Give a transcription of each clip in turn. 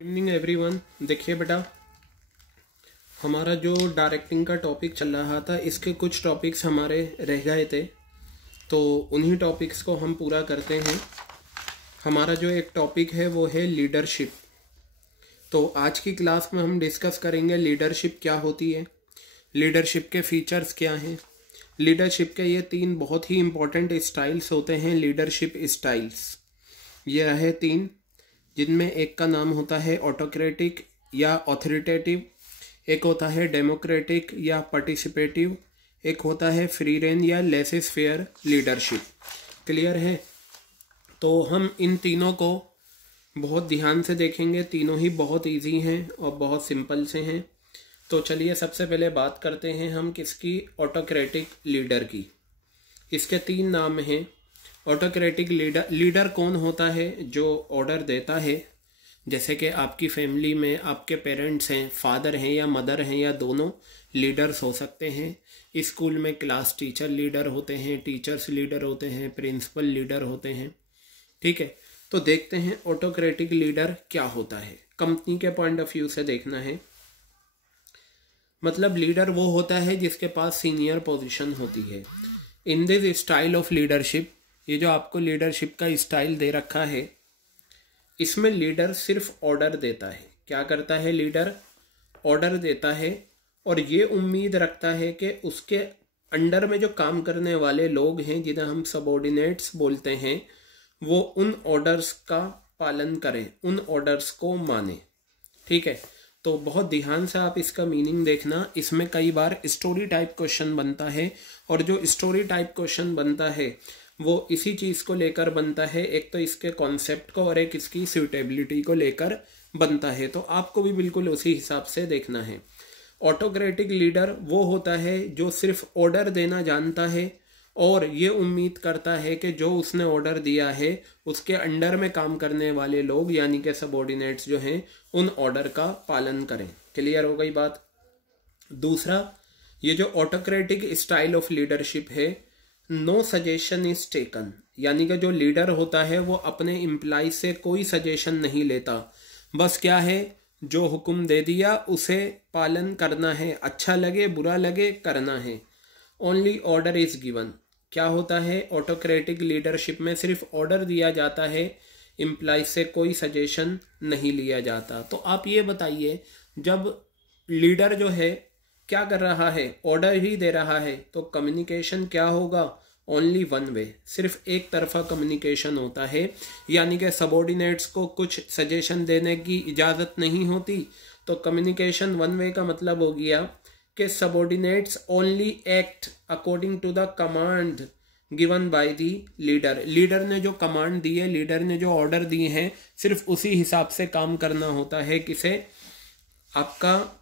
Evening everyone. देखिए बेटा, हमारा जो डायरेक्टिंग का टॉपिक चल रहा था, इसके कुछ टॉपिक्स हमारे रह गए थे, तो उन्हीं टॉपिक्स को हम पूरा करते हैं। हमारा जो एक टॉपिक है वो है लीडरशिप। तो आज की क्लास में हम डिस्कस करेंगे लीडरशिप क्या होती है, लीडरशिप के फीचर्स क्या हैं। लीडरशिप के ये 3 बहुत ही इंपॉर्टेंट स्टाइल्स होते हैं, लीडरशिप स्टाइल्स। ये रहे 3, जिनमें एक का नाम होता है ऑटोक्रेटिक या ऑथोरिटेटिव, एक होता है डेमोक्रेटिक या पार्टिसिपेटिव, एक होता है फ्री रेन या लेसेस फेयर लीडरशिप। क्लियर है? तो हम इन तीनों को बहुत ध्यान से देखेंगे। तीनों ही बहुत इजी हैं और बहुत सिंपल से हैं। तो चलिए सबसे पहले बात करते हैं हम किसकी, ऑटोक्रेटिक लीडर की। इसके 3 नाम हैं। ऑटोक्रेटिक लीडर कौन होता है? जो ऑर्डर देता है। जैसे कि आपकी फैमिली में आपके पेरेंट्स हैं, फादर हैं या मदर हैं, या दोनों लीडर्स हो सकते हैं। स्कूल में क्लास टीचर लीडर होते हैं, टीचर्स लीडर होते हैं, प्रिंसिपल लीडर होते हैं। ठीक है, तो देखते हैं ऑटोक्रेटिक लीडर क्या होता है। कंपनी के पॉइंट ऑफ व्यू से देखना है। मतलब लीडर वो होता है जिसके पास सीनियर पोजीशन होती है। In this style of leadership, ये जो आपको लीडरशिप का स्टाइल दे रखा है, इसमें लीडर सिर्फ ऑर्डर देता है। क्या करता है लीडर? ऑर्डर देता है और ये उम्मीद रखता है कि उसके अंडर में जो काम करने वाले लोग हैं, जिन्हें हम सबऑर्डिनेट्स बोलते हैं, वो उन ऑर्डर्स का पालन करें, उन ऑर्डर्स को माने। ठीक है, तो बहुत ध्यान से आप इसका मीनिंग देखना। इसमें कई बार स्टोरी टाइप क्वेश्चन बनता है, और जो स्टोरी टाइप क्वेश्चन बनता है वो इसी चीज को लेकर बनता है। एक तो इसके कॉन्सेप्ट को और एक इसकी सूटेबिलिटी को लेकर बनता है। तो आपको भी बिल्कुल उसी हिसाब से देखना है। ऑटोक्रेटिक लीडर वो होता है जो सिर्फ ऑर्डर देना जानता है और ये उम्मीद करता है कि जो उसने ऑर्डर दिया है उसके अंडर में काम करने वाले लोग यानी कि सबऑर्डिनेट्स जो हैं, उन ऑर्डर का पालन करें। क्लियर हो गई बात? दूसरा, ये जो ऑटोक्रेटिक स्टाइल ऑफ लीडरशिप है, नो सजेशन इज टेकन, यानी कि जो लीडर होता है वो अपने एम्प्लॉय से कोई सजेशन नहीं लेता। बस क्या है, जो हुक्म दे दिया उसे पालन करना है, अच्छा लगे बुरा लगे करना है। Only order is given. क्या होता है, ऑटोक्रेटिक लीडरशिप में सिर्फ ऑर्डर दिया जाता है, एम्प्लॉय से कोई सजेशन नहीं लिया जाता। तो आप ये बताइए, जब लीडर जो है क्या कर रहा है, ऑर्डर ही दे रहा है, तो कम्युनिकेशन क्या होगा? ओनली वन वे, सिर्फ एक तरफा कम्युनिकेशन होता है। यानी कि सबऑर्डिनेट्स को कुछ सजेशन देने की इजाजत नहीं होती। तो कम्युनिकेशन वन वे का मतलब हो गया कि subordinates only act according to the command given by the leader. Leader ने जो कमांड दी है, लीडर ने जो ऑर्डर दिए हैं, सिर्फ उसी हिसाब से काम करना होता है। किसे? आपका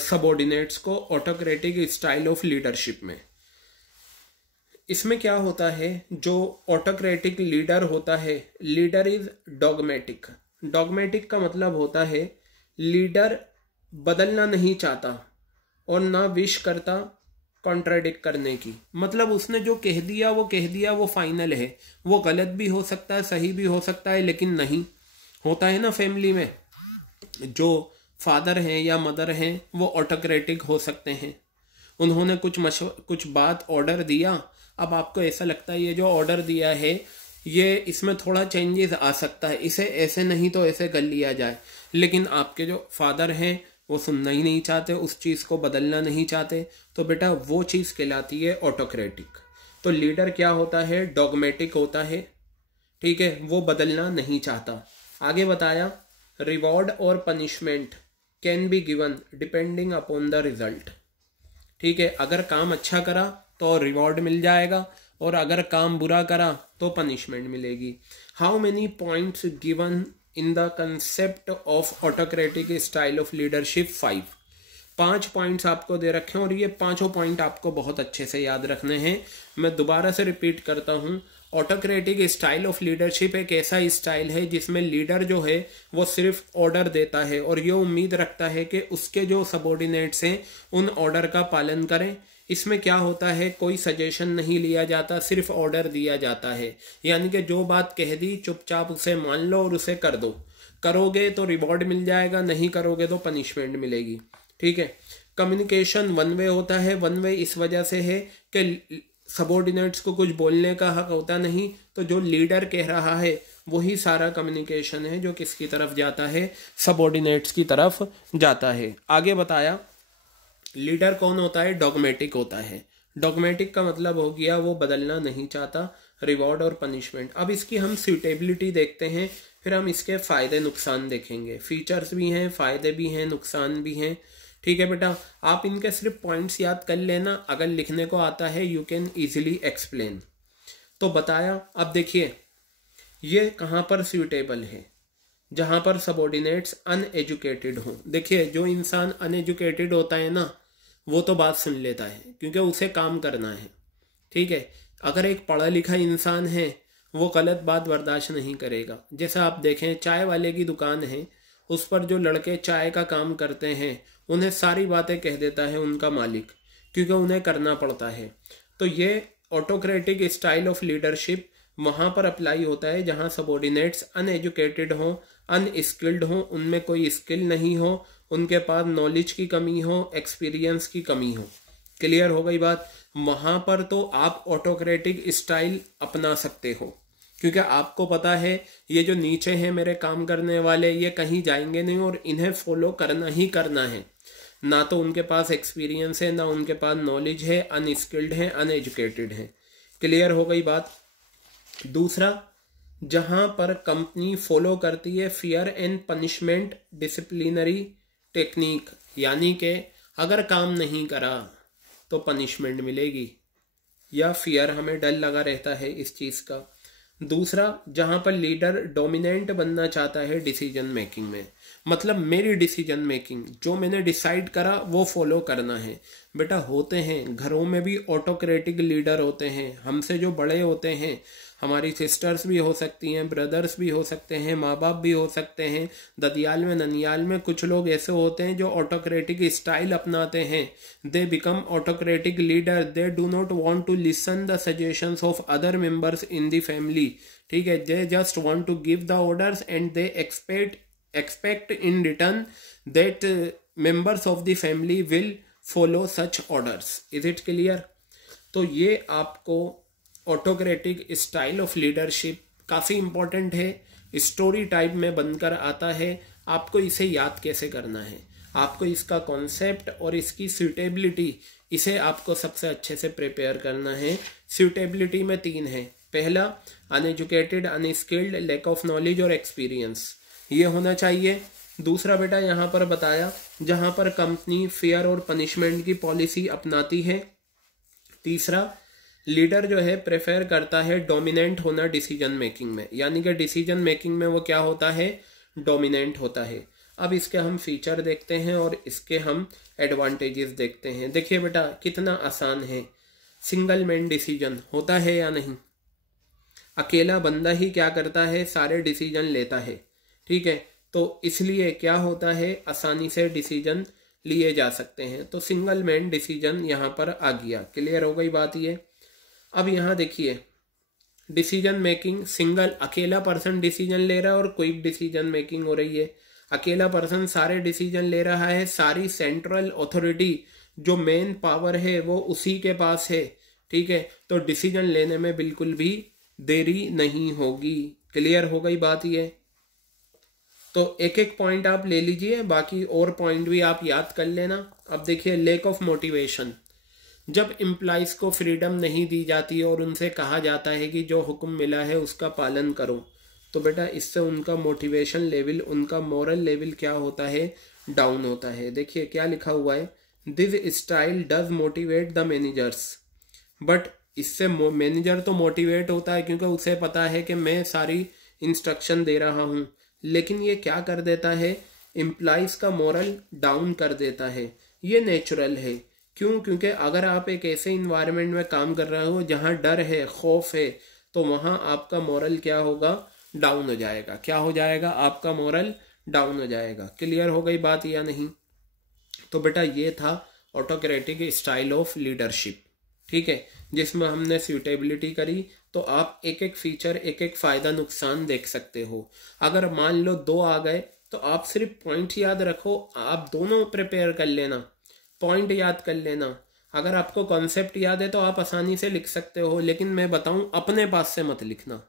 सबऑर्डिनेट्स को, ऑटोक्रेटिक स्टाइल ऑफ लीडरशिप में। इसमें क्या होता है, जो ऑटोक्रेटिक लीडर होता है, लीडर इज डॉगमेटिक। डॉगमेटिक का मतलब होता है लीडर बदलना नहीं चाहता और ना विश करता कॉन्ट्राडिक्ट करने की। मतलब उसने जो कह दिया वो फाइनल है। वो गलत भी हो सकता है, सही भी हो सकता है, लेकिन नहीं होता है ना फैमिली में, जो फादर हैं या मदर हैं वो ऑटोक्रेटिक हो सकते हैं। उन्होंने कुछ बात ऑर्डर दिया, अब आपको ऐसा लगता है ये जो ऑर्डर दिया है ये इसमें थोड़ा चेंजेस आ सकता है, इसे ऐसे नहीं तो ऐसे कर लिया जाए। लेकिन आपके जो फादर हैं वो सुनना ही नहीं चाहते, उस चीज़ को बदलना नहीं चाहते, तो बेटा वो चीज़ कहलाती है ऑटोक्रेटिक। तो लीडर क्या होता है? डॉगमेटिक होता है। ठीक है, वो बदलना नहीं चाहता। आगे बताया, रिवॉर्ड और punishment can be given depending upon the result. ठीक है, अगर काम अच्छा करा तो रिवॉर्ड मिल जाएगा, और अगर काम बुरा करा तो पनिशमेंट मिलेगी। How many points given in the concept of autocratic style of leadership? 5 points आपको दे रखे हैं, और ये 5 पॉइंट आपको बहुत अच्छे से याद रखने हैं। मैं दोबारा से रिपीट करता हूं, ऑटोक्रेटिक स्टाइल ऑफ लीडरशिप एक ऐसा स्टाइल है जिसमें लीडर जो है वो सिर्फ ऑर्डर देता है और ये उम्मीद रखता है कि उसके जो सबऑर्डिनेट्स हैं उन ऑर्डर का पालन करें। इसमें क्या होता है, कोई सजेशन नहीं लिया जाता, सिर्फ ऑर्डर दिया जाता है। यानी कि जो बात कह दी चुपचाप उसे मान लो और उसे कर दो। करोगे तो रिवॉर्ड मिल जाएगा, नहीं करोगे तो पनिशमेंट मिलेगी। ठीक है। कम्युनिकेशन वन वे होता है। वन वे इस वजह से है कि सबॉर्डिनेट्स को कुछ बोलने का हक होता नहीं, तो जो लीडर कह रहा है वही सारा कम्युनिकेशन है जो किसकी तरफ जाता है, सबॉर्डिनेट्स की तरफ जाता है। आगे बताया लीडर कौन होता है, डॉगमेटिक होता है। डॉगमेटिक का मतलब हो गया वो बदलना नहीं चाहता, रिवॉर्ड और पनिशमेंट। अब इसकी हम सूटेबिलिटी देखते हैं, फिर हम इसके फायदे नुकसान देखेंगे। फीचर्स भी हैं, फायदे भी हैं, नुकसान भी हैं। ठीक है बेटा, आप इनके सिर्फ पॉइंट्स याद कर लेना, अगर लिखने को आता है यू कैन इजीली एक्सप्लेन। तो बताया। अब देखिए ये कहाँ पर सूटेबल है, जहां पर सबॉर्डिनेट्स अनएजुकेटेड हों। देखिए जो इंसान अनएजुकेटेड होता है ना, वो तो बात सुन लेता है क्योंकि उसे काम करना है। ठीक है। अगर एक पढ़ा लिखा इंसान है वो गलत बात बर्दाश्त नहीं करेगा। जैसे आप देखें चाय वाले की दुकान है, उस पर जो लड़के चाय का काम करते हैं उन्हें सारी बातें कह देता है उनका मालिक, क्योंकि उन्हें करना पड़ता है। तो ये ऑटोक्रेटिक स्टाइल ऑफ लीडरशिप वहां पर अप्लाई होता है जहां सबॉर्डिनेट्स अनएजुकेटेड हो, अनस्किल्ड हो, उनमें कोई स्किल नहीं हो, उनके पास नॉलेज की कमी हो, एक्सपीरियंस की कमी हो। क्लियर हो गई बात। वहां पर तो आप ऑटोक्रेटिक स्टाइल अपना सकते हो, क्योंकि आपको पता है ये जो नीचे हैं मेरे काम करने वाले, ये कहीं जाएंगे नहीं और इन्हें फॉलो करना ही करना है। ना तो उनके पास एक्सपीरियंस है, ना उनके पास नॉलेज है, अनस्किल्ड है, अनएजुकेटेड है। क्लियर हो गई बात। दूसरा, जहां पर कंपनी फॉलो करती है fear and punishment disciplinary technique, यानी कि अगर काम नहीं करा तो पनिशमेंट मिलेगी, या फियर हमें डर लगा रहता है इस चीज का। दूसरा, जहां पर लीडर डोमिनेंट बनना चाहता है डिसीजन मेकिंग में, मतलब मेरी डिसीजन मेकिंग जो मैंने डिसाइड करा वो फॉलो करना है। बेटा होते हैं घरों में भी ऑटोक्रेटिक लीडर होते हैं, हमसे जो बड़े होते हैं, हमारी सिस्टर्स भी हो सकती हैं, ब्रदर्स भी हो सकते हैं, माँ बाप भी हो सकते हैं, ददियाल में ननियाल में कुछ लोग ऐसे होते हैं जो ऑटोक्रेटिक स्टाइल अपनाते हैं। They become autocratic leader, they do not want to listen the suggestions of other members in the family. ठीक है। They just want to give the orders and they expect in return that members of the family will follow such orders. Is it clear? तो ये आपको autocratic style of leadership काफ़ी important है, story type में बनकर आता है। आपको इसे याद कैसे करना है, आपको इसका कॉन्सेप्ट और इसकी सूटेबिलिटी, इसे आपको सबसे अच्छे से प्रिपेयर करना है। सूटेबिलिटी में 3 है। पहला, uneducated, unskilled, lack of knowledge और एक्सपीरियंस, ये होना चाहिए। दूसरा बेटा यहाँ पर बताया जहां पर कंपनी फेयर और पनिशमेंट की पॉलिसी अपनाती है। तीसरा, लीडर जो है प्रेफर करता है डोमिनेंट होना डिसीजन मेकिंग में, यानी कि डिसीजन मेकिंग में वो क्या होता है, डोमिनेंट होता है। अब इसके हम फीचर देखते हैं और इसके हम एडवांटेजेस देखते हैं। देखिए बेटा कितना आसान है। सिंगल मैन डिसीजन होता है या नहीं, अकेला बंदा ही क्या करता है, सारे डिसीजन लेता है। ठीक है। तो इसलिए क्या होता है, आसानी से डिसीजन लिए जा सकते हैं। तो सिंगल मैन डिसीजन यहां पर आ गया। क्लियर हो गई बात ये। अब यहां देखिए डिसीजन मेकिंग, सिंगल अकेला पर्सन डिसीजन ले रहा है और क्विक डिसीजन मेकिंग हो रही है। अकेला पर्सन सारे डिसीजन ले रहा है, सारी सेंट्रल अथॉरिटी जो मेन पावर है वो उसी के पास है। ठीक है। तो डिसीजन लेने में बिल्कुल भी देरी नहीं होगी। क्लियर हो गई बात ये। तो एक एक पॉइंट आप ले लीजिए, बाकी और पॉइंट भी आप याद कर लेना। अब देखिए लैक ऑफ मोटिवेशन, जब एम्प्लॉइज को फ्रीडम नहीं दी जाती और उनसे कहा जाता है कि जो हुक्म मिला है उसका पालन करो, तो बेटा इससे उनका मोटिवेशन लेवल, उनका मोरल लेवल क्या होता है, डाउन होता है। देखिए क्या लिखा हुआ है, this style does motivate the managers, but इससे मैनेजर तो मोटिवेट होता है क्योंकि उसे पता है कि मैं सारी इंस्ट्रक्शन दे रहा हूं, लेकिन ये क्या कर देता है, एम्प्लॉइज का मोरल डाउन कर देता है। ये नेचुरल है। क्यों? क्योंकि अगर आप एक ऐसे इन्वायरमेंट में काम कर रहे हो जहां डर है, खौफ है, तो वहां आपका मोरल क्या होगा, डाउन हो जाएगा। क्या हो जाएगा, आपका मोरल डाउन हो जाएगा। क्लियर हो गई बात या नहीं? तो बेटा ये था ऑटोक्रेटिक स्टाइल ऑफ लीडरशिप। ठीक है, जिसमें हमने सूटेबिलिटी करी, तो आप एक एक फीचर, एक एक फायदा नुकसान देख सकते हो। अगर मान लो 2 आ गए तो आप सिर्फ पॉइंट याद रखो, आप दोनों प्रिपेयर कर लेना, पॉइंट याद कर लेना। अगर आपको कॉन्सेप्ट याद है तो आप आसानी से लिख सकते हो, लेकिन मैं बताऊं अपने पास से मत लिखना।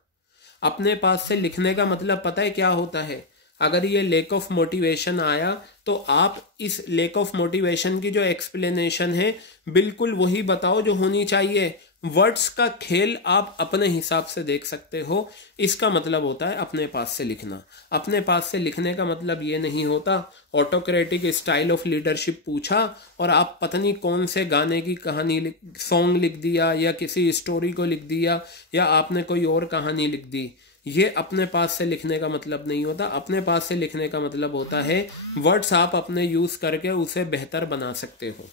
अपने पास से लिखने का मतलब पता है क्या होता है? अगर ये लेक ऑफ मोटिवेशन आया तो आप इस लेक ऑफ मोटिवेशन की जो एक्सप्लेनेशन है बिल्कुल वही बताओ जो होनी चाहिए। वर्ड्स का खेल आप अपने हिसाब से देख सकते हो, इसका मतलब होता है अपने पास से लिखना। अपने पास से लिखने का मतलब ये नहीं होता ऑटोक्रेटिक स्टाइल ऑफ लीडरशिप पूछा और आप पता नहीं कौन से गाने की कहानी सॉन्ग लिख दिया या किसी स्टोरी को लिख दिया या आपने कोई और कहानी लिख दी। ये अपने पास से लिखने का मतलब नहीं होता। अपने पास से लिखने का मतलब होता है वर्ड्स आप अपने यूज करके उसे बेहतर बना सकते हो।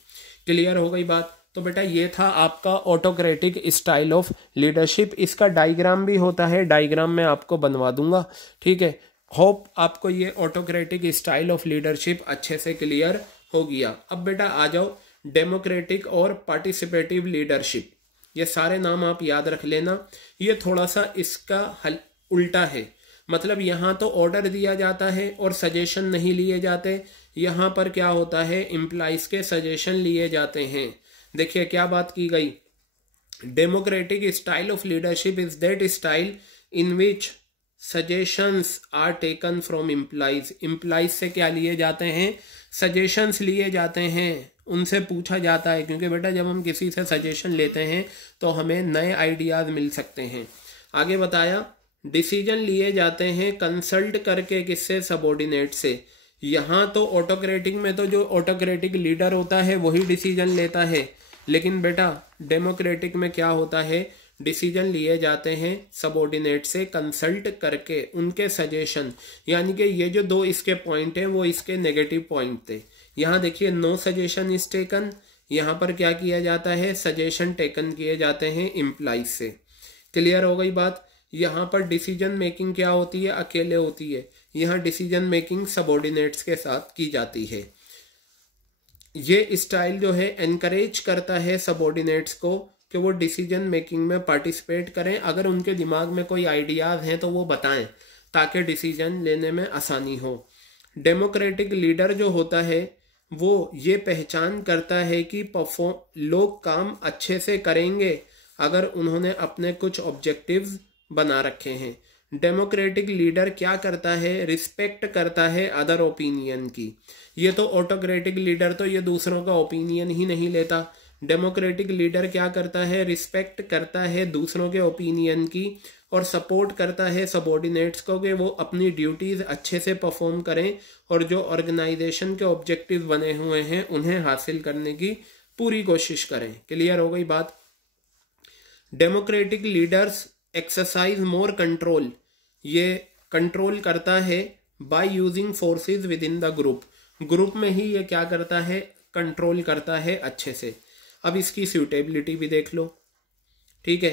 क्लियर हो गई बात? तो बेटा ये था आपका ऑटोक्रेटिक स्टाइल ऑफ लीडरशिप। इसका डायग्राम भी होता है, डायग्राम मैं आपको बनवा दूंगा, ठीक है। होप आपको ये ऑटोक्रेटिक स्टाइल ऑफ लीडरशिप अच्छे से क्लियर हो गया। अब बेटा आ जाओ डेमोक्रेटिक और पार्टिसिपेटिव लीडरशिप। ये सारे नाम आप याद रख लेना। ये थोड़ा सा इसका उल्टा है, मतलब यहाँ तो ऑर्डर दिया जाता है और सजेशन नहीं लिए जाते। यहाँ पर क्या होता है, एम्प्लॉइज के सजेशन लिए जाते हैं। देखिए क्या बात की गई, democratic style of leadership is that style in which suggestions are taken from employees. Employees से क्या लिए जाते हैं? सजेशंस लिए जाते हैं, उनसे पूछा जाता है, क्योंकि बेटा जब हम किसी से सजेशन लेते हैं तो हमें नए आइडियाज मिल सकते हैं। आगे बताया डिसीजन लिए जाते हैं कंसल्ट करके, किससे? सबॉर्डिनेट से। यहाँ तो ऑटोक्रेटिक में तो जो ऑटोक्रेटिक लीडर होता है वही डिसीजन लेता है, लेकिन बेटा डेमोक्रेटिक में क्या होता है, डिसीजन लिए जाते हैं सबॉर्डिनेट से कंसल्ट करके, उनके सजेशन। यानी कि ये जो 2 इसके पॉइंट हैं वो इसके नेगेटिव पॉइंट थे। यहाँ देखिए नो सजेशन इज टेकन, यहाँ पर क्या किया जाता है, सजेशन टेकन किए जाते हैं एम्प्लॉइज से। क्लियर हो गई बात? यहाँ पर डिसीजन मेकिंग क्या होती है, अकेले होती है। यहाँ डिसीजन मेकिंग सबॉर्डिनेट्स के साथ की जाती है। ये स्टाइल जो है एनकरेज करता है सबॉर्डिनेट्स को कि वो डिसीजन मेकिंग में पार्टिसिपेट करें। अगर उनके दिमाग में कोई आइडियाज हैं तो वो बताएं ताकि डिसीजन लेने में आसानी हो। डेमोक्रेटिक लीडर जो होता है वो ये पहचान करता है कि लोग काम अच्छे से करेंगे अगर उन्होंने अपने कुछ ऑब्जेक्टिव्स बना रखे हैं। डेमोक्रेटिक लीडर क्या करता है, रिस्पेक्ट करता है अदर ओपिनियन की। ये तो ऑटोक्रेटिक लीडर तो ये दूसरों का ओपिनियन ही नहीं लेता। डेमोक्रेटिक लीडर क्या करता है, रिस्पेक्ट करता है दूसरों के ओपिनियन की और सपोर्ट करता है सबॉर्डिनेट्स को कि वो अपनी ड्यूटीज अच्छे से परफॉर्म करें और जो ऑर्गेनाइजेशन के ऑब्जेक्टिव बने हुए हैं उन्हें हासिल करने की पूरी कोशिश करें। क्लियर हो गई बात? Democratic leaders exercise more control, ये कंट्रोल करता है by using forces with in the group. Group में ही ये क्या करता है, कंट्रोल करता है अच्छे से। अब इसकी सूटेबिलिटी भी देख लो, ठीक है।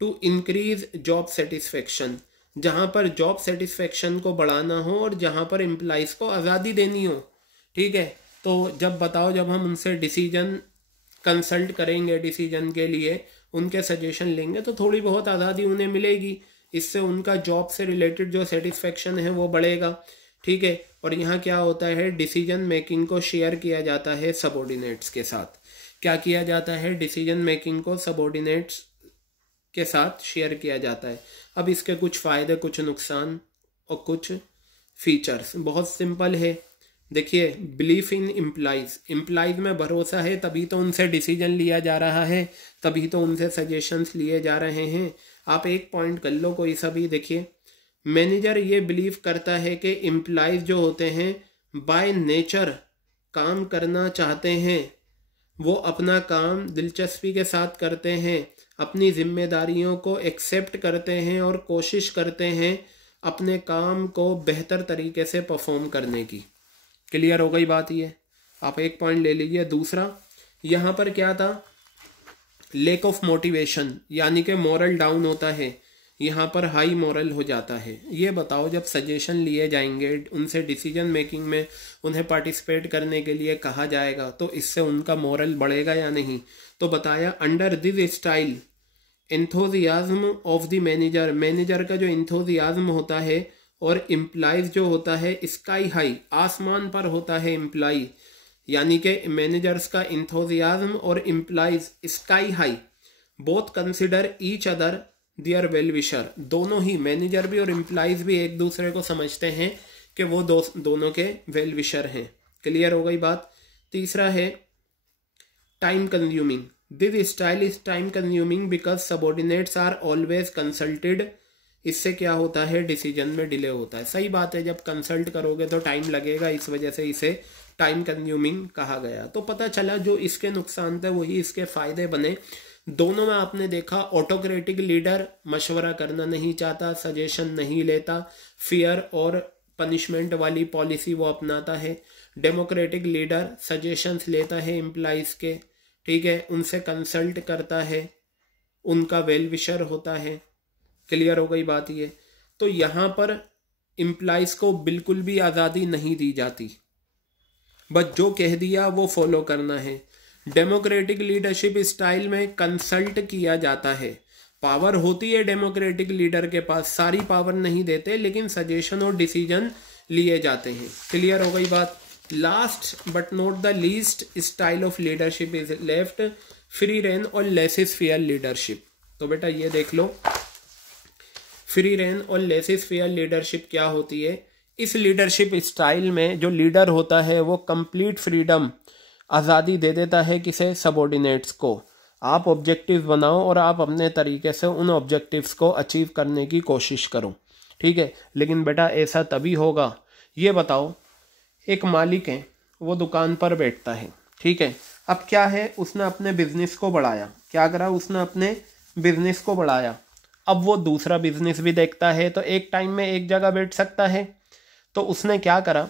टू इंक्रीज जॉब सेटिस्फेक्शन, जहां पर जॉब सेटिस्फेक्शन को बढ़ाना हो और जहां पर एम्प्लॉइज को आज़ादी देनी हो, ठीक है। तो जब बताओ, जब हम उनसे डिसीजन कंसल्ट करेंगे, डिसीजन के लिए उनके सजेशन लेंगे तो थोड़ी बहुत आज़ादी उन्हें मिलेगी। इससे उनका जॉब से रिलेटेड जो सेटिस्फेक्शन है वो बढ़ेगा, ठीक है। और यहाँ क्या होता है, डिसीजन मेकिंग को शेयर किया जाता है सबॉर्डिनेट्स के साथ। क्या किया जाता है, डिसीजन मेकिंग को सबॉर्डिनेट्स के साथ शेयर किया जाता है। अब इसके कुछ फायदे, कुछ नुकसान और कुछ फीचर्स। बहुत सिंपल है, देखिए बिलीफ इन एम्प्लॉइज, एम्प्लॉइज में भरोसा है तभी तो उनसे डिसीजन लिया जा रहा है, तभी तो उनसे सजेशंस लिए जा रहे हैं। आप एक पॉइंट कर लो कोई सा भी, देखिए मैनेजर ये बिलीव करता है कि एम्प्लॉइज जो होते हैं बाय नेचर काम करना चाहते हैं, वो अपना काम दिलचस्पी के साथ करते हैं, अपनी जिम्मेदारियों को एक्सेप्ट करते हैं और कोशिश करते हैं अपने काम को बेहतर तरीके से परफॉर्म करने की। क्लियर हो गई बात? ये आप एक पॉइंट ले लीजिए। दूसरा, यहाँ पर क्या था, लेक ऑफ मोटिवेशन, यानी कि मोरल डाउन होता है, यहाँ पर हाई मोरल हो जाता है। ये बताओ जब सजेशन लिए जाएंगे, उनसे डिसीजन मेकिंग में उन्हें पार्टिसिपेट करने के लिए कहा जाएगा तो इससे उनका मोरल बढ़ेगा या नहीं? तो बताया under this style enthusiasm of the manager, manager का जो एंथोजियाज्म होता है, और इम्प्लाइज जो होता है स्काई हाई, आसमान पर होता है इम्प्लाई, यानी कि मैनेजर्स का एंथोजियाज्म और employees sky high, both consider each other their well wisher, दोनों ही मैनेजर भी और इम्प्लाइज भी एक दूसरे को समझते हैं कि वो दोनों के वेल विशर हैं। क्लियर हो गई बात। तीसरा है time consuming, this style is time consuming because subordinates are always consulted, इससे क्या होता है, डिसीजन में डिले होता है। सही बात है, जब कंसल्ट करोगे तो टाइम लगेगा, इस वजह से इसे टाइम कंज्यूमिंग कहा गया। तो पता चला जो इसके नुकसान थे वही इसके फायदे बने। दोनों में आपने देखा, ऑटोक्रेटिक लीडर मशवरा करना नहीं चाहता, सजेशन नहीं लेता, फियर और पनिशमेंट वाली पॉलिसी वो अपनाता है। डेमोक्रेटिक लीडर सजेशंस लेता है एम्प्लॉइज के, ठीक है, उनसे कंसल्ट करता है, उनका वेल विशर होता है। क्लियर हो गई बात ये। तो यहां पर एम्प्लॉइज को बिल्कुल भी आज़ादी नहीं दी जाती, बस जो कह दिया वो फॉलो करना है। डेमोक्रेटिक लीडरशिप स्टाइल में कंसल्ट किया जाता है, पावर होती है डेमोक्रेटिक लीडर के पास, सारी पावर नहीं देते लेकिन सजेशन और डिसीजन लिए जाते हैं। क्लियर हो गई बात। Last but not the least style of leadership is left free rein और लेसिस फेयर लीडरशिप। तो बेटा ये देख लो, फ्री रेन और लेसिस फेयर लीडरशिप क्या होती है। इस लीडरशिप स्टाइल में जो लीडर होता है वो कंप्लीट फ्रीडम, आज़ादी दे देता है किसे, सबॉर्डिनेट्स को। आप ऑब्जेक्टिव बनाओ और आप अपने तरीके से उन ऑब्जेक्टिव्स को अचीव करने की कोशिश करो, ठीक है। लेकिन बेटा ऐसा तभी होगा, ये बताओ, एक मालिक है, वो दुकान पर बैठता है, ठीक है। अब क्या है, उसने अपने बिजनेस को बढ़ाया, क्या करा, उसने अपने बिजनेस को बढ़ाया। अब वो दूसरा बिजनेस भी देखता है, तो एक टाइम में एक जगह बैठ सकता है। तो उसने क्या करा,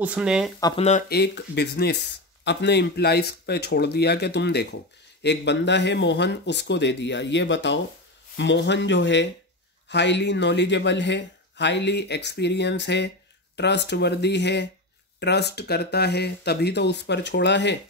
उसने अपना एक बिजनेस अपने एम्प्लॉइज पे छोड़ दिया कि तुम देखो, एक बंदा है मोहन, उसको दे दिया। ये बताओ, मोहन जो है हाईली नॉलेजेबल है, हाईली एक्सपीरियंस है, ट्रस्ट वर्दी है, ट्रस्ट करता है, तभी तो उस पर छोड़ा है।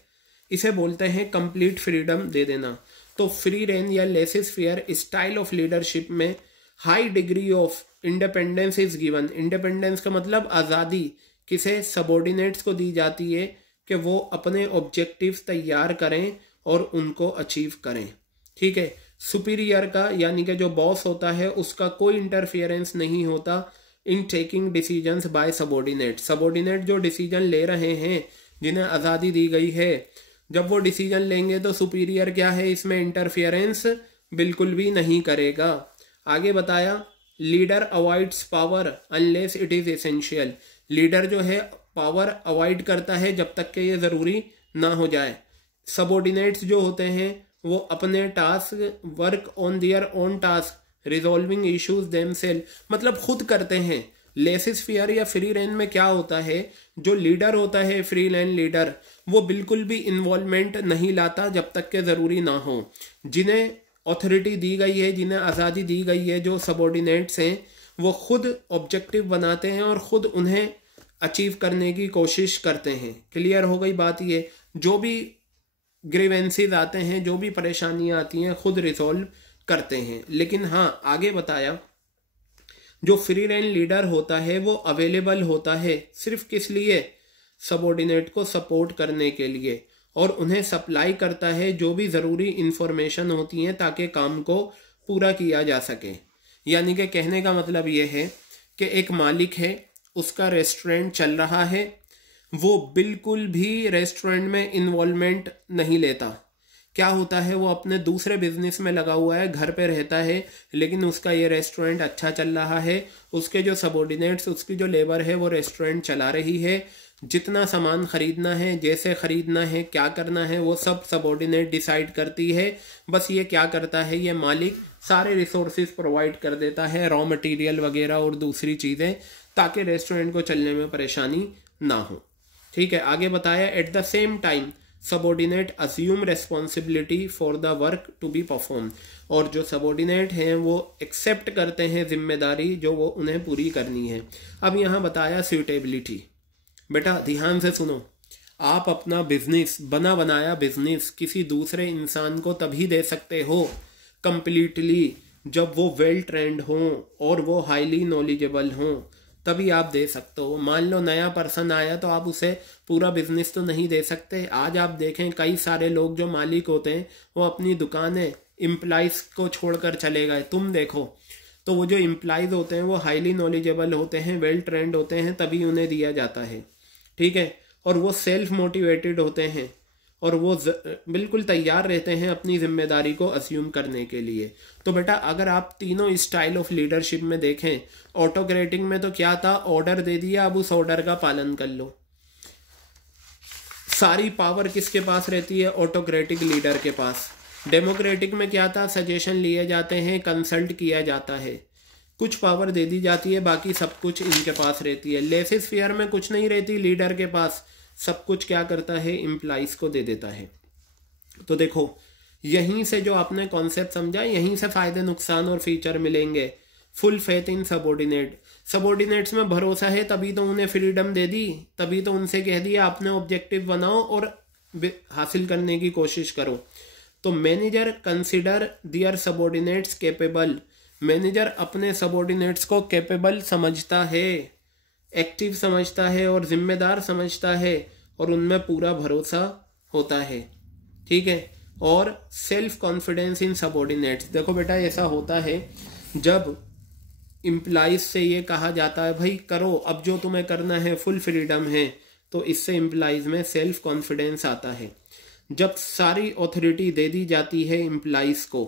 इसे बोलते हैं कंप्लीट फ्रीडम दे देना। तो फ्री रेन या laissez faire style of leadership में high degree of independence is given. Independence का मतलब आज़ादी किसे, सबॉर्डिनेट्स को दी जाती है कि वो अपने ऑब्जेक्टिव्स तैयार करें और उनको अचीव करें, ठीक है। सुपीरियर का यानी कि जो बॉस होता है उसका कोई इंटरफियरेंस नहीं होता in taking decisions bye subordinate. Subordinate जो डिसीजन ले रहे हैं, जिन्हें आज़ादी दी गई है, जब वो डिसीजन लेंगे तो सुपीरियर क्या है, इसमें इंटरफियरेंस बिल्कुल भी नहीं करेगा। आगे बताया, leader avoids power unless it is essential. Leader जो है पावर अवॉइड करता है जब तक कि ये ज़रूरी ना हो जाए। सबॉर्डिनेट्स जो होते हैं वो अपने task, work on their own task, resolving issues themselves, मतलब खुद करते हैं। लेसिस फेयर या फ्री रेन में क्या होता है, जो लीडर होता है फ्री रेन लीडर, वो बिल्कुल भी इन्वॉल्वमेंट नहीं लाता जब तक के ज़रूरी ना हो। जिन्हें अथॉरिटी दी गई है, जिन्हें आज़ादी दी गई है, जो सबॉर्डिनेट्स हैं, वो खुद ऑब्जेक्टिव बनाते हैं और खुद उन्हें अचीव करने की कोशिश करते हैं। क्लियर हो गई बात ये। जो भी ग्रीवेंसेस आते हैं, जो भी परेशानियां आती हैं, खुद रिजॉल्व करते हैं। लेकिन हाँ, आगे बताया, जो फ्री रेन लीडर होता है वो अवेलेबल होता है सिर्फ किस लिए, सबॉर्डिनेट को सपोर्ट करने के लिए, और उन्हें सप्लाई करता है जो भी ज़रूरी इंफॉर्मेशन होती हैं ताकि काम को पूरा किया जा सके। यानी कि कहने का मतलब ये है कि एक मालिक है, उसका रेस्टोरेंट चल रहा है, वो बिल्कुल भी रेस्टोरेंट में इन्वॉल्वमेंट नहीं लेता। क्या होता है, वो अपने दूसरे बिजनेस में लगा हुआ है, घर पे रहता है, लेकिन उसका ये रेस्टोरेंट अच्छा चल रहा है, उसके जो सबॉर्डिनेट्स, उसकी जो लेबर है वो रेस्टोरेंट चला रही है। जितना सामान खरीदना है, जैसे खरीदना है, क्या करना है, वो सब सबॉर्डिनेट डिसाइड करती है। बस ये क्या करता है, ये मालिक सारे रिसोर्सेज प्रोवाइड कर देता है, रॉ मटेरियल वगैरह और दूसरी चीज़ें, ताकि रेस्टोरेंट को चलने में परेशानी ना हो। ठीक है, आगे बताया, at the same time subordinate assume responsibility for the work to be perform, और जो सबॉर्डिनेट हैं वो एक्सेप्ट करते हैं जिम्मेदारी जो वो उन्हें पूरी करनी है। अब यहाँ बताया सूटेबिलिटी। बेटा ध्यान से सुनो, आप अपना बिजनेस, बना बनाया बिजनेस किसी दूसरे इंसान को तभी दे सकते हो कंप्लीटली जब वो वेल ट्रेंड हों और वो हाईली नॉलेजेबल हों तभी आप दे सकते हो। मान लो नया पर्सन आया तो आप उसे पूरा बिजनेस तो नहीं दे सकते। आज आप देखें कई सारे लोग जो मालिक होते हैं वो अपनी दुकानें एम्प्लॉइज को छोड़कर चले गए। तुम देखो तो वो जो एम्प्लॉइज होते हैं वो हाईली नॉलेजेबल होते हैं, वेल ट्रेंड होते हैं, तभी उन्हें दिया जाता है, ठीक है। और वो सेल्फ मोटिवेटेड होते हैं और वो बिल्कुल तैयार रहते हैं अपनी जिम्मेदारी को अज्यूम करने के लिए। तो बेटा अगर आप तीनों स्टाइल ऑफ लीडरशिप में देखें, ऑटोक्रेटिक में तो क्या था, ऑर्डर दे दिया, अब उस ऑर्डर का पालन कर लो। सारी पावर किसके पास रहती है, ऑटोक्रेटिक लीडर के पास। डेमोक्रेटिक में क्या था, सजेशन लिए जाते हैं, कंसल्ट किया जाता है, कुछ पावर दे दी जाती है, बाकी सब कुछ इनके पास रहती है। लेसिस फेयर में कुछ नहीं रहती लीडर के पास, सब कुछ क्या करता है, एम्प्लॉइज को दे देता है। तो देखो यहीं से जो आपने कॉन्सेप्ट समझा, यहीं से फायदे नुकसान और फीचर मिलेंगे। Full faith in subordinate, subordinates में भरोसा है तभी तो उन्हें फ्रीडम दे दी, तभी तो उनसे कह दिया आपने ऑब्जेक्टिव बनाओ और हासिल करने की कोशिश करो। तो मैनेजर कंसिडर दियर सबॉर्डिनेट्स कैपेबल, मैनेजर अपने सबॉर्डिनेट्स को कैपेबल समझता है, एक्टिव समझता है और जिम्मेदार समझता है और उनमें पूरा भरोसा होता है, ठीक है। और सेल्फ कॉन्फिडेंस इन सबॉर्डिनेट्स, देखो बेटा ऐसा होता है जब एम्प्लॉइज से ये कहा जाता है भाई करो, अब जो तुम्हें करना है, फुल फ्रीडम है, तो इससे एम्प्लॉइज में सेल्फ कॉन्फिडेंस आता है। जब सारी ऑथोरिटी दे दी जाती है एम्प्लॉइज को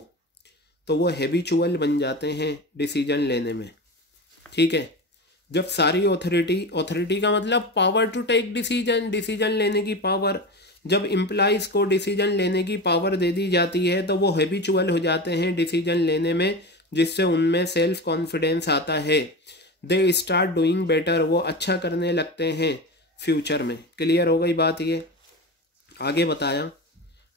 तो वो हैबिचुअल बन जाते हैं डिसीजन लेने में, ठीक है। जब सारी ऑथोरिटी का मतलब power to take decision, decision लेने की पावर, जब एम्प्लॉइज को डिसीजन लेने की पावर दे दी जाती है तो वो हैबिचुअल हो जाते हैं डिसीजन लेने में, जिससे उनमें सेल्फ कॉन्फिडेंस आता है। दे स्टार्ट डूइंग बेटर, वो अच्छा करने लगते हैं फ्यूचर में। क्लियर हो गई बात ये। आगे बताया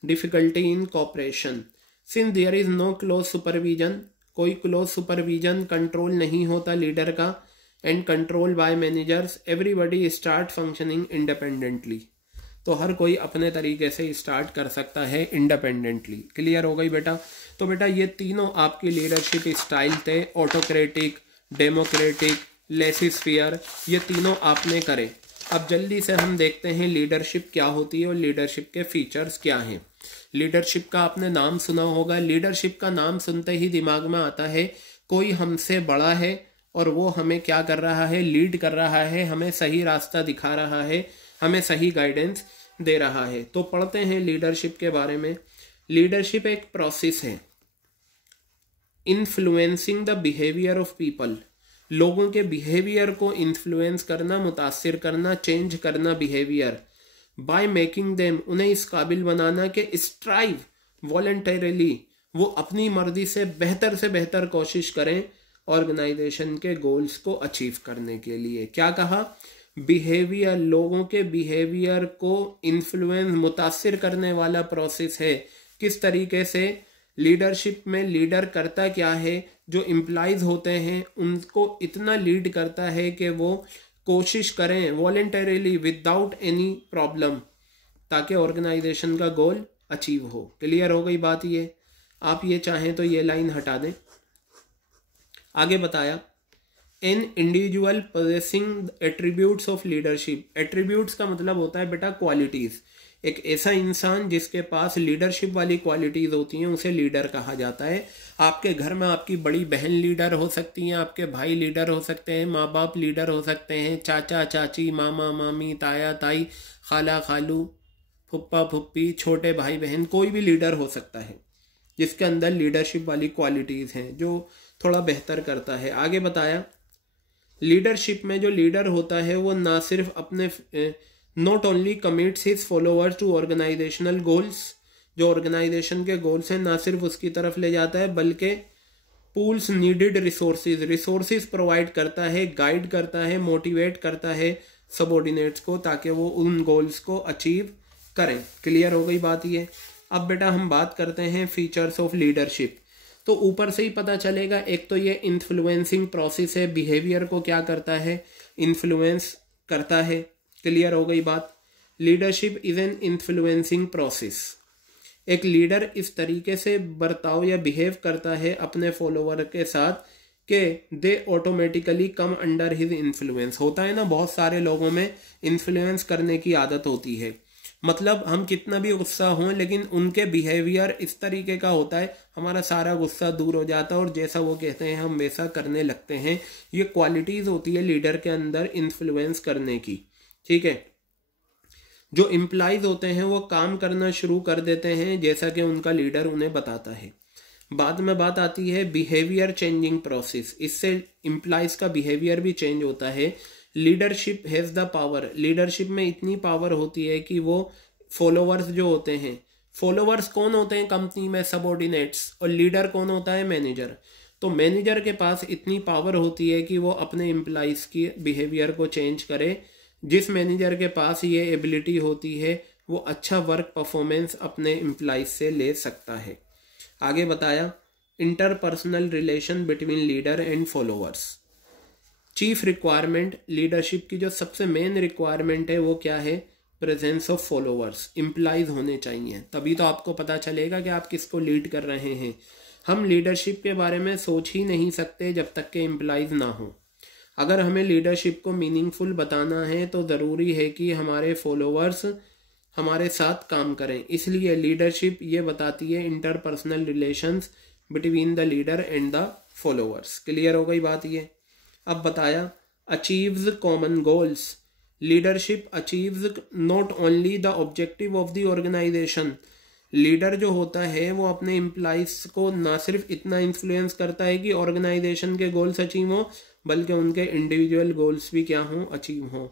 difficulty in cooperation, since there is no close supervision, कोई क्लोज सुपरविजन कंट्रोल नहीं होता लीडर का, and control by managers, everybody start functioning independently, तो हर कोई अपने तरीके से स्टार्ट कर सकता है इंडिपेंडेंटली। क्लियर हो गई बेटा। तो बेटा ये तीनों आपकी लीडरशिप स्टाइल थे, ऑटोक्रेटिक, डेमोक्रेटिक, लेसिस फेयर, ये तीनों आपने करे। अब जल्दी से हम देखते हैं लीडरशिप क्या होती है और लीडरशिप के फीचर्स क्या हैं। लीडरशिप का आपने नाम सुना होगा, लीडरशिप का नाम सुनते ही दिमाग में आता है कोई हमसे बड़ा है और वो हमें क्या कर रहा है, लीड कर रहा है, हमें सही रास्ता दिखा रहा है, हमें सही गाइडेंस दे रहा है। तो पढ़ते हैं लीडरशिप के बारे में। लीडरशिप एक प्रोसेस है influencing the behaviour of people, लोगों के बिहेवियर को इन्फ्लुएंस करना, मुतासिर करना, चेंज करना बिहेवियर, बाय मेकिंग देम, उन्हें इस काबिल बनाना कि स्ट्राइव वॉलंटरीली, वो अपनी मर्जी से बेहतर कोशिश करें ऑर्गेनाइजेशन के गोल्स को अचीव करने के लिए। क्या कहा, बिहेवियर, लोगों के बिहेवियर को इन्फ्लुएंस, मुतासिर करने वाला प्रोसेस है। किस तरीके से, लीडरशिप में लीडर करता क्या है, जो एम्प्लॉइज होते हैं उनको इतना लीड करता है कि वो कोशिश करें वॉलंटरीली विदाउट एनी प्रॉब्लम, ताकि ऑर्गेनाइजेशन का गोल अचीव हो। क्लियर हो गई बात ये। आप ये चाहें तो ये लाइन हटा दें। आगे बताया an individual possessing attributes of leadership, attributes का मतलब होता है बेटा क्वालिटीज। एक ऐसा इंसान जिसके पास लीडरशिप वाली क्वालिटीज होती हैं उसे लीडर कहा जाता है। आपके घर में आपकी बड़ी बहन लीडर हो सकती हैं, आपके भाई लीडर हो सकते हैं, माँ बाप लीडर हो सकते हैं, चाचा चाची, मामा मामी, ताया ताई, खाला खालू, फुप्पा फुप्पी, छोटे भाई बहन, कोई भी लीडर हो सकता है जिसके अंदर लीडरशिप वाली क्वालिटीज हैं, जो थोड़ा बेहतर करता है। आगे बताया लीडरशिप में जो लीडर होता है वो ना सिर्फ अपने not only commits his followers to organizational goals, जो ऑर्गेनाइजेशन के गोल्स हैं ना सिर्फ उसकी तरफ ले जाता है बल्कि पूल्स नीडेड रिसोर्सेज प्रोवाइड करता है, गाइड करता है, मोटिवेट करता है सबऑर्डिनेट्स को ताकि वो उन गोल्स को अचीव करें। क्लियर हो गई बात ये। अब बेटा हम बात करते हैं फीचर्स ऑफ लीडरशिप। तो ऊपर से ही पता चलेगा, एक तो ये इन्फ्लुएंसिंग प्रोसेस है, बिहेवियर को क्या करता है, इन्फ्लुएंस करता है। क्लियर हो गई बात। Leadership is an influencing process, एक लीडर इस तरीके से बर्ताव या बिहेव करता है अपने फॉलोवर के साथ कि they automatically come under his influence. होता है ना, बहुत सारे लोगों में इन्फ्लुएंस करने की आदत होती है, मतलब हम कितना भी गुस्सा हों लेकिन उनके बिहेवियर इस तरीके का होता है, हमारा सारा गुस्सा दूर हो जाता है और जैसा वो कहते हैं हम वैसा करने लगते हैं। ये क्वालिटीज होती है लीडर के अंदर इन्फ्लुएंस करने की। ठीक है, जो एम्प्लॉइज होते हैं वो काम करना शुरू कर देते हैं जैसा कि उनका लीडर उन्हें बताता है। बाद में बात आती है बिहेवियर चेंजिंग प्रोसेस, इससे एम्प्लॉइज का बिहेवियर भी चेंज होता है। Leadership has the power, leadership में इतनी पावर होती है कि वो फॉलोवर्स जो होते हैं, फॉलोवर्स कौन होते हैं कंपनी में? सबऑर्डिनेट्स। और लीडर कौन होता है? मैनेजर। तो मैनेजर के पास इतनी पावर होती है कि वो अपने एम्प्लॉइज की बिहेवियर को चेंज करे। जिस मैनेजर के पास ये एबिलिटी होती है वो अच्छा वर्क परफॉर्मेंस अपने एम्प्लॉइज से ले सकता है। आगे बताया interpersonal relation between leader and followers. Chief requirement, leadership की जो सबसे मेन रिक्वायरमेंट है वो क्या है? प्रेजेंस ऑफ फॉलोअर्स, एम्प्लॉइज होने चाहिए, तभी तो आपको पता चलेगा कि आप किसको लीड कर रहे हैं। हम लीडरशिप के बारे में सोच ही नहीं सकते जब तक के एम्प्लॉइज ना हो। अगर हमें लीडरशिप को मीनिंगफुल बताना है तो ज़रूरी है कि हमारे फॉलोअर्स हमारे साथ काम करें। इसलिए लीडरशिप ये बताती है interpersonal relations between the leader and the followers. Clear हो गई बात ये। अब बताया achieves common goals, leadership achieves not only the objective of the organization. Leader जो होता है वो अपने एम्प्लॉइज को ना सिर्फ इतना इन्फ्लुएंस करता है कि ऑर्गेनाइजेशन के गोल्स अचीव हो, बल्कि उनके इंडिविजुअल गोल्स भी क्या हों? अचीव हों।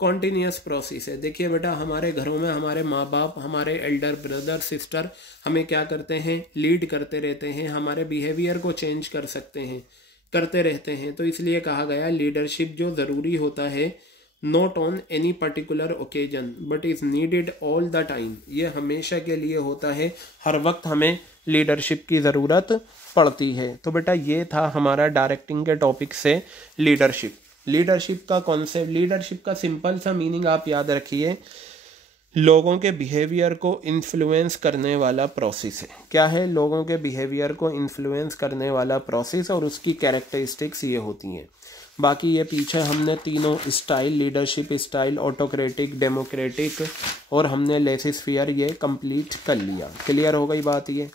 कॉन्टिन्यूस प्रोसेस है। देखिए बेटा, हमारे घरों में हमारे माँ बाप, हमारे एल्डर ब्रदर सिस्टर हमें क्या करते हैं? लीड करते रहते हैं, हमारे बिहेवियर को चेंज कर सकते हैं, करते रहते हैं। तो इसलिए कहा गया लीडरशिप जो ज़रूरी होता है not on any particular occasion but is needed all the time, ये हमेशा के लिए होता है, हर वक्त हमें लीडरशिप की ज़रूरत पड़ती है। तो बेटा ये था हमारा डायरेक्टिंग के टॉपिक से लीडरशिप। लीडरशिप का कॉन्सेप्ट, लीडरशिप का सिंपल सा मीनिंग आप याद रखिए, लोगों के बिहेवियर को इन्फ्लुएंस करने वाला प्रोसेस है। क्या है? लोगों के बिहेवियर को इन्फ्लुएंस करने वाला प्रोसेस, और उसकी कैरेक्टरिस्टिक्स ये होती हैं। बाकी ये पीछे हमने तीनों style, leadership style, autocratic, democratic और हमने लेसिस फेयर ये कंप्लीट कर लिया। क्लियर हो गई बात ये।